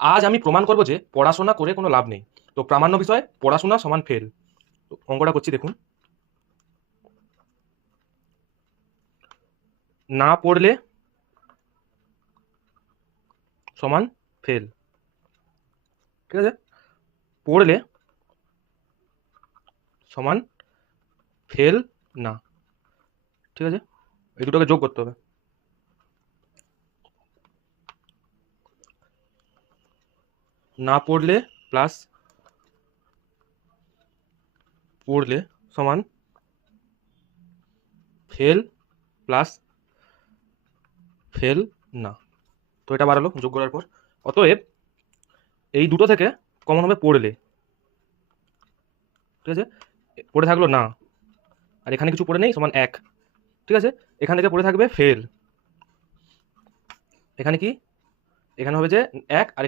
আজ আমি প্রমাণ করব যে পড়াশোনা করে কোনো লাভ নেই। তো প্রামাণ্য বিষয় পড়াশোনা সমান ফেল। তো অঙ্কটা করছি দেখুন। না পড়লে সমান ফেল, ঠিক আছে? পড়লে সমান ফেল না, ঠিক আছে? এই দুটোকে যোগ করতে হবে। না পড়লে প্লাস পড়লে সমান ফেল প্লাস ফেল না। তো এটা বাড়ালো যোগ করার পর। অতএব এই দুটো থেকে কমন হবে পড়লে, ঠিক আছে? পড়ে থাকলো না, আর এখানে কিছু পড়ে নেই, সমান 1, ঠিক আছে? এখান থেকে পড়ে থাকবে ফেল, এখানে কি, এখানে হবে যে 1 আর